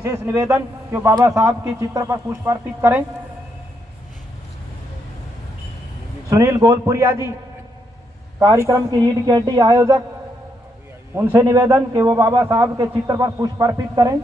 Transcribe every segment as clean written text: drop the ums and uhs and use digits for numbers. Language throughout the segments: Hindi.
विशेष निवेदन कि वो बाबा साहब की चित्र पर पुष्प अर्पित करें। सुनील गोलपुरिया जी, कार्यक्रम की रीड कमेटी आयोजक, उनसे निवेदन कि वो बाबा साहब के चित्र पर पुष्प अर्पित करें।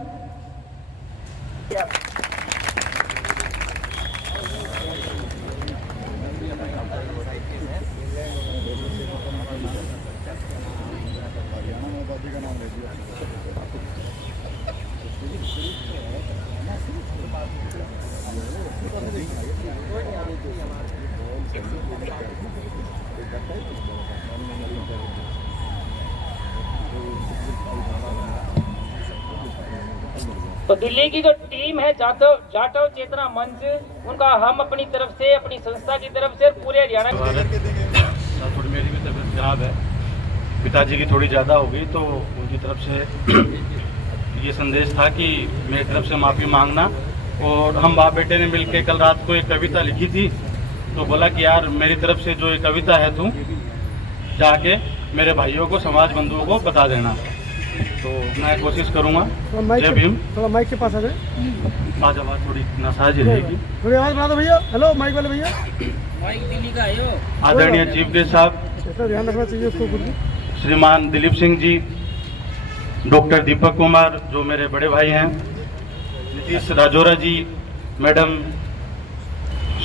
तो दिल्ली की जो टीम है जाटव चेतना मंच, उनका हम अपनी तरफ से, अपनी संस्था की तरफ से पूरे हरियाणा थोड़ी मेरी भी तबीयत खराब है, पिताजी की थोड़ी ज़्यादा हो गई, तो उनकी तरफ से ये संदेश था कि मेरी तरफ से माफ़ी मांगना। और हम बाप बेटे ने मिलकर कल रात को एक कविता लिखी थी, तो बोला कि यार मेरी तरफ से जो ये कविता है तू जाके मेरे भाइयों को, समाज बंधुओं को बता देना। तो मैं कोशिश करूँगा। जय भीम। थोड़ा माइक के पास आ जाए, आज आवाज़ थोड़ी नासाज रहेगी, थोड़ी आवाज़ बना दो भैया। हेलो माइक वाले भैया, माइक दिल्ली का है। आदरणीय चीफ गेस्ट साहब, ऐसा ध्यान रखना चाहिए उसको खुद भी। श्रीमान दिलीप सिंह जी, डॉक्टर दीपक कुमार जो मेरे बड़े भाई हैं, नीतीश राजौरा जी, मैडम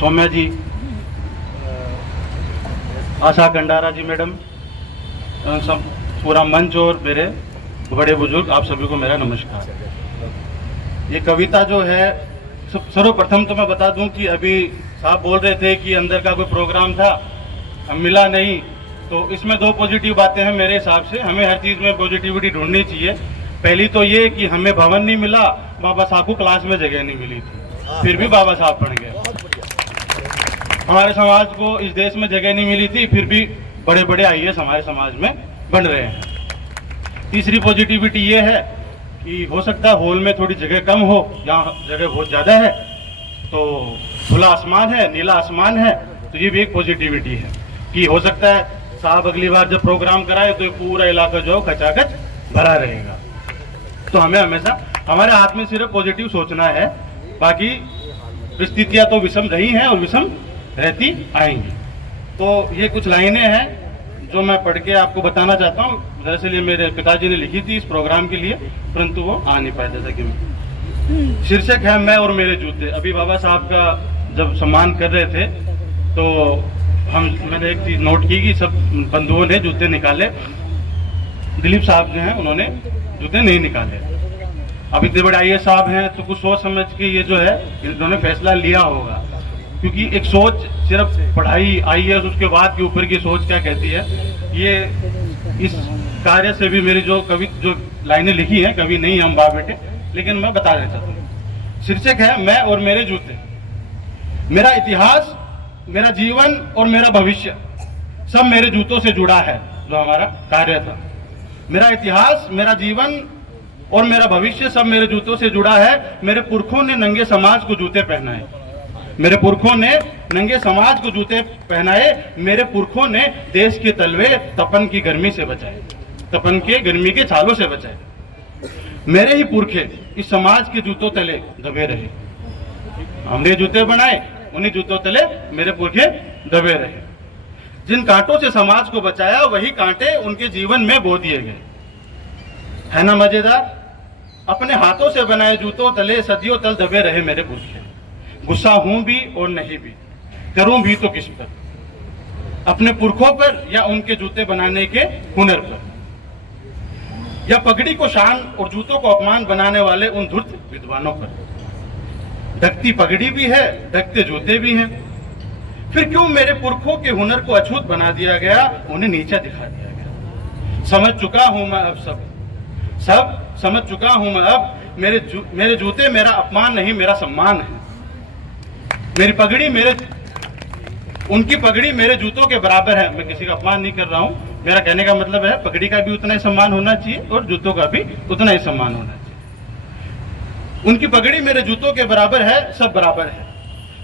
सौम्या जी, आशा कंडारा जी मैडम, सब पूरा मंच और मेरे बड़े बुजुर्ग, आप सभी को मेरा नमस्कार। ये कविता जो है, सर्वप्रथम तो मैं बता दूं कि अभी साहब बोल रहे थे कि अंदर का कोई प्रोग्राम था, मिला नहीं, तो इसमें दो पॉजिटिव बातें हैं मेरे हिसाब से। हमें हर चीज़ में पॉजिटिविटी ढूंढनी चाहिए। पहली तो ये कि हमें भवन नहीं मिला, बाबा साहब को क्लास में जगह नहीं मिली थी, फिर भी बाबा साहब बन गए। हमारे समाज को इस देश में जगह नहीं मिली थी, फिर भी बड़े बड़े आईएएस हमारे समाज में बन रहे हैं। तीसरी पॉजिटिविटी ये है कि हो सकता है हॉल में थोड़ी जगह कम हो, यहाँ जगह बहुत ज़्यादा है, तो खुला आसमान है, नीला आसमान है, तो ये भी एक पॉजिटिविटी है कि हो सकता है साहब अगली बार जब प्रोग्राम कराए तो ये पूरा इलाका जो खचाखच भरा रहेगा। तो हमें हमेशा हमारे हाथ में सिर्फ पॉजिटिव सोचना है, बाकी परिस्थितियाँ तो विषम रही हैं और विषम रहती आएंगी। तो ये कुछ लाइनें हैं जो मैं पढ़ के आपको बताना चाहता हूँ। दरअसल ये मेरे पिताजी ने लिखी थी इस प्रोग्राम के लिए, परंतु वो आ नहीं पाए जैसा कि मैं। शीर्षक है मैं और मेरे जूते। अभी बाबा साहब का जब सम्मान कर रहे थे तो मैंने एक चीज़ नोट की कि सब बंधुओं ने जूते निकाले, दिलीप साहब जो हैं उन्होंने जूते नहीं निकाले। अब इतने बड़े आईएएस साहब हैं तो कुछ सोच समझ के ये जो है इन्होंने फैसला लिया होगा, क्योंकि एक सोच सिर्फ पढ़ाई आईएएस उसके बाद के ऊपर की सोच क्या कहती है, ये इस कार्य से भी मेरी जो लाइनें लिखी हैं, कभी नहीं हम बाप बेटे, लेकिन मैं बता देना चाहता हूँ। शीर्षक है मैं और मेरे जूते। मेरा इतिहास, मेरा जीवन और मेरा भविष्य सब मेरे जूतों से जुड़ा है, जो हमारा कार्य था। मेरा इतिहास, मेरा जीवन और मेरा भविष्य सब मेरे जूतों से जुड़ा है। मेरे पुरखों ने नंगे समाज को जूते पहनाए, मेरे पुरखों ने नंगे समाज को जूते पहनाए, मेरे पुरखों ने देश के तलवे तपन की गर्मी से बचाए, तपन के गर्मी के छालों से बचाए। मेरे ही पुरखे इस समाज के जूतों तले दबे रहे। हमने जूते बनाए, उन्हीं जूतों तले मेरे पुरखे दबे रहे। जिन कांटों से समाज को बचाया, वही कांटे उनके जीवन में बो दिए गए। है ना मजेदार? अपने हाथों से बनाए जूतों तले सदियों तल दबे रहे मेरे पुरखे। गुस्सा हूं भी और नहीं भी, करूं भी तो किस पर? अपने पुरखों पर या उनके जूते बनाने के हुनर पर, या पगड़ी को शान और जूतों को अपमान बनाने वाले उन धूर्त विद्वानों पर। ढकती पगड़ी भी है, ढकते जूते भी हैं, फिर क्यों मेरे पुरखों के हुनर को अछूत बना दिया गया, उन्हें नीचा दिखा दिया गया। समझ चुका हूं मैं अब सब समझ चुका हूं मैं अब, मेरे जूते मेरा अपमान नहीं, मेरा सम्मान है। मेरी पगड़ी उनकी पगड़ी मेरे जूतों के बराबर है। मैं किसी का अपमान नहीं कर रहा हूं, मेरा कहने का मतलब है पगड़ी का भी उतना ही सम्मान होना चाहिए और जूतों का भी उतना ही सम्मान होना चाहिए। उनकी पगड़ी मेरे जूतों के बराबर है, सब बराबर है।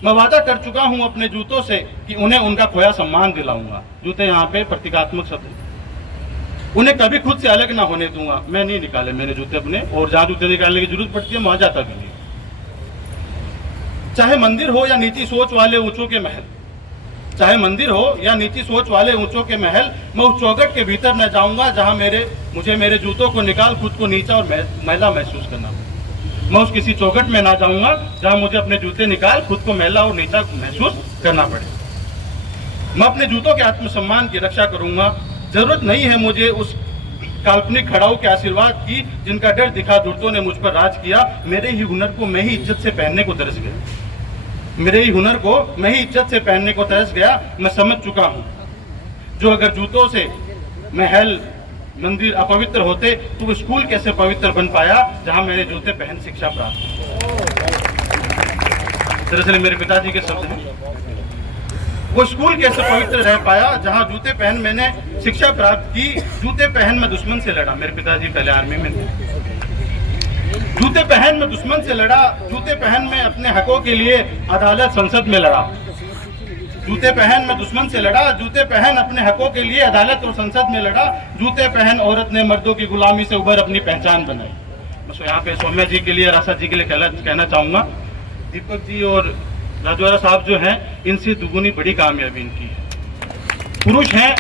मैं वादा कर चुका हूं अपने जूतों से कि उन्हें उनका खोया सम्मान दिलाऊंगा। जूते यहाँ पे प्रतीकात्मक शब्द। उन्हें कभी खुद से अलग ना होने दूंगा। मैं नहीं निकाले मैंने जूते अपने, और जहां जूते निकालने की जरूरत पड़ती है वहां जाता भी नहीं। चाहे मंदिर हो या नीची सोच वाले ऊंचों के महल, चाहे मंदिर हो या नीची सोच वाले ऊंचों के महल, मैं उस चौखट के भीतर न जाऊंगा जहां मुझे मेरे जूतों को निकाल खुद को नीचा और मैला महसूस करना। मैं उस किसी चौखट में ना जाऊंगा जहां मुझे अपने जूते निकाल खुद को मैला और नीचा महसूस करना पड़े। मैं अपने जूतों के आत्मसम्मान की रक्षा करूंगा। जरूरत नहीं है मुझे उस काल्पनिक खड़ाऊ के आशीर्वाद की जिनका डर दिखा दुर्तों ने मुझ पर राज किया। मेरे ही हुनर को मैं ही इज्जत से पहनने को तरस गया। मेरे ही हुनर को मैं ही इज्जत से पहनने को तरस गया। मैं समझ चुका हूं जो अगर जूतों से महल मंदिर अपवित्र होते तो वो स्कूल कैसे पवित्र बन पाया जहां मैंने जूते पहन शिक्षा प्राप्त। दरअसल मेरे पिताजी के शब्द हैं, वो स्कूल कैसे पवित्र रह पाया जहां जूते पहन मैंने शिक्षा प्राप्त की। जूते पहन मैं दुश्मन से लड़ा। मेरे पिताजी पहले आर्मी में थे। जूते पहन मैं दुश्मन से लड़ा। जूते पहन मैं अपने हकों के लिए अदालत संसद में लड़ा। जूते पहन मैं दुश्मन से लड़ा। जूते पहन अपने हकों के लिए अदालत और संसद में लड़ा। जूते पहन औरत ने मर्दों की गुलामी से उबर अपनी पहचान बनाई। बस यहाँ पे सौम्या जी के लिए, राशा जी के लिए कहना चाहूंगा, दीपक जी और राजवाड़ा साहब जो हैं, इनसे दुगुनी बड़ी कामयाबी इनकी है। पुरुष हैं,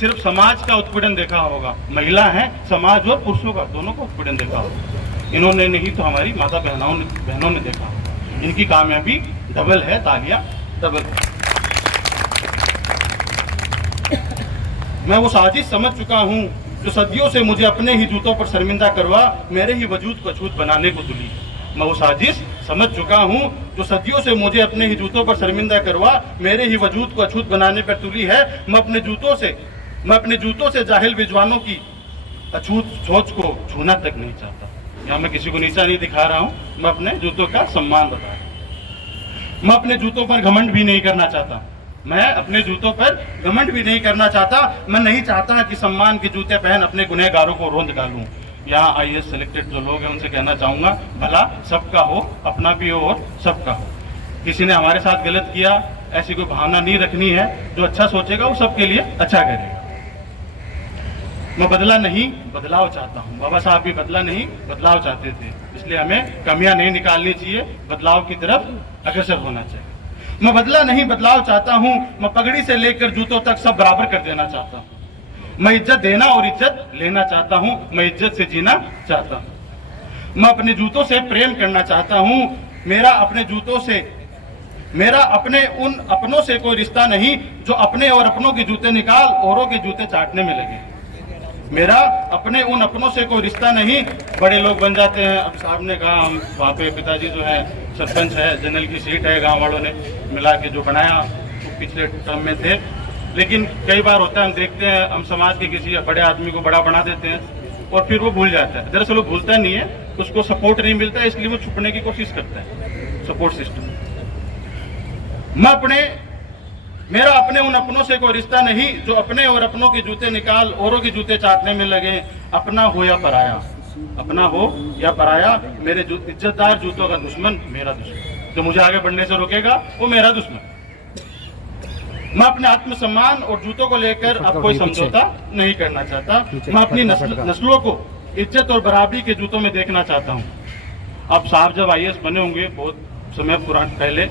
सिर्फ समाज का उत्पीड़न देखा होगा। महिला हैं, समाज और पुरुषों का दोनों का उत्पीड़न देखा होगा। इन्होंने नहीं तो हमारी माता बहनों ने देखा होगा। इनकी कामयाबी डबल है, तालियां डबल है। मैं वो साजिश समझ चुका हूँ जो सदियों से मुझे अपने ही जूतों पर शर्मिंदा करवा मेरे ही वजूद को अछूत बनाने को तुली। मैं वो साजिश समझ चुका हूँ जो सदियों से मुझे अपने ही जूतों पर शर्मिंदा करवा मेरे ही वजूद को अछूत बनाने पर तुली है। मैं अपने जूतों से जाहिल विद्वानों की अछूत सोच को छूना तक नहीं चाहता। यहाँ मैं किसी को नीचा नहीं दिखा रहा हूँ, मैं अपने जूतों का सम्मान बता रहा हूँ। मैं अपने जूतों पर घमंड भी नहीं करना चाहता। मैं अपने जूतों पर घमंड भी नहीं करना चाहता। मैं नहीं चाहता कि सम्मान के जूते पहन अपने गुनहगारों को रोंद डालूं। यहाँ आईएएस सेलेक्टेड जो लोग हैं उनसे कहना चाहूंगा, भला सबका हो, अपना भी हो और सबका हो। किसी ने हमारे साथ गलत किया, ऐसी कोई भावना नहीं रखनी है। जो अच्छा सोचेगा वो सबके लिए अच्छा करेगा। मैं बदला नहीं, बदलाव चाहता हूँ। बाबा साहब भी बदला नहीं, बदलाव चाहते थे। इसलिए हमें कमियां नहीं निकालनी चाहिए, बदलाव की तरफ अग्रसर होना चाहिए। मैं बदला नहीं, बदलाव चाहता हूँ। मैं पगड़ी से लेकर जूतों तक सब बराबर कर देना चाहता हूँ। मैं इज्जत देना और इज्जत लेना चाहता हूँ। मैं इज्जत से जीना चाहता हूँ। मैं अपने जूतों से प्रेम करना चाहता हूँ। मेरा अपने उन अपनों से कोई रिश्ता नहीं जो अपने और अपनों के जूते निकाल औरों के जूते चाटने में लगे। मेरा अपने उन अपनों से कोई रिश्ता नहीं। बड़े लोग बन जाते हैं। अब साहब ने कहा, हम वहाँ पे पिताजी जो है सरपंच है, जनरल की सीट है, गांव वालों ने मिला के जो बनाया वो पिछले टर्म में थे। लेकिन कई बार होता है, हम देखते हैं, हम समाज के किसी बड़े आदमी को बड़ा बना देते हैं और फिर वो भूल जाता है। दरअसल वो भूलता नहीं है, उसको सपोर्ट नहीं मिलता है, इसलिए वो छुपने की कोशिश करता है। Support system. मेरा अपने उन अपनों से कोई रिश्ता नहीं जो अपने और अपनों के जूते निकाल औरों के जूते चाटने में लगे। अपना हो या पराया, अपना हो या पराया, मेरे इज्जतदार जूतों का दुश्मन मेरा दुश्मन। जो मुझे आगे बढ़ने से रोकेगा वो मेरा दुश्मन। मैं अपने आत्मसम्मान और जूतों को लेकर अब कोई समझौता नहीं करना चाहता। मैं अपनी नस्लों को इज्जत और बराबरी के जूतों में देखना चाहता हूँ। अब साहब जब आईएएस बने होंगे बहुत समय पुराने पहले,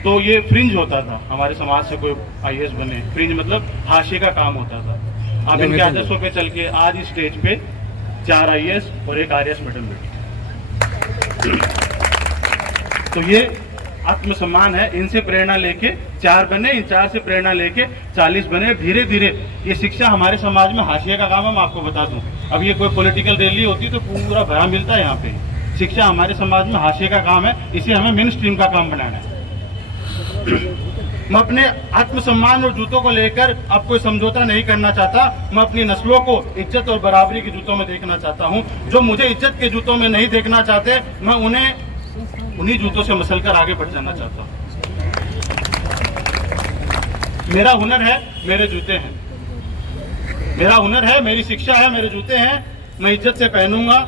तो ये फ्रिंज होता था हमारे समाज से कोई आईएएस बने। फ्रिंज मतलब हाशिए का काम होता था। अब इनके आदर्शों पे चल के आज इस स्टेज पे 4 आईएएस और 1 आरएएस मेडल बैठे। तो ये आत्मसम्मान है। इनसे प्रेरणा लेके 4 बने, इन 4 से प्रेरणा लेके 40 बने। धीरे धीरे ये शिक्षा हमारे समाज में हाशिए का काम है। मैं आपको बता दूं, अब ये कोई पॉलिटिकल रैली होती तो पूरा भरा मिलता है। यहाँ पे शिक्षा हमारे समाज में हाशिए का काम है, इसे हमें मेन स्ट्रीम का काम बनाना है। मैं अपने आत्मसम्मान और जूतों को लेकर अब कोई समझौता नहीं करना चाहता। मैं अपनी नस्लों को इज्जत और बराबरी के जूतों में देखना चाहता हूँ। जो मुझे इज्जत के जूतों में नहीं देखना चाहते, मैं उन्हीं जूतों से मसलकर आगे बढ़ जाना चाहता हूँ। मेरा हुनर है, मेरे जूते हैं। मेरा हुनर है, मेरी शिक्षा है, मेरे जूते हैं। मैं इज्जत से पहनूंगा,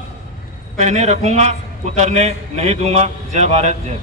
पहने रखूंगा, उतरने नहीं दूंगा। जय भारत, जय।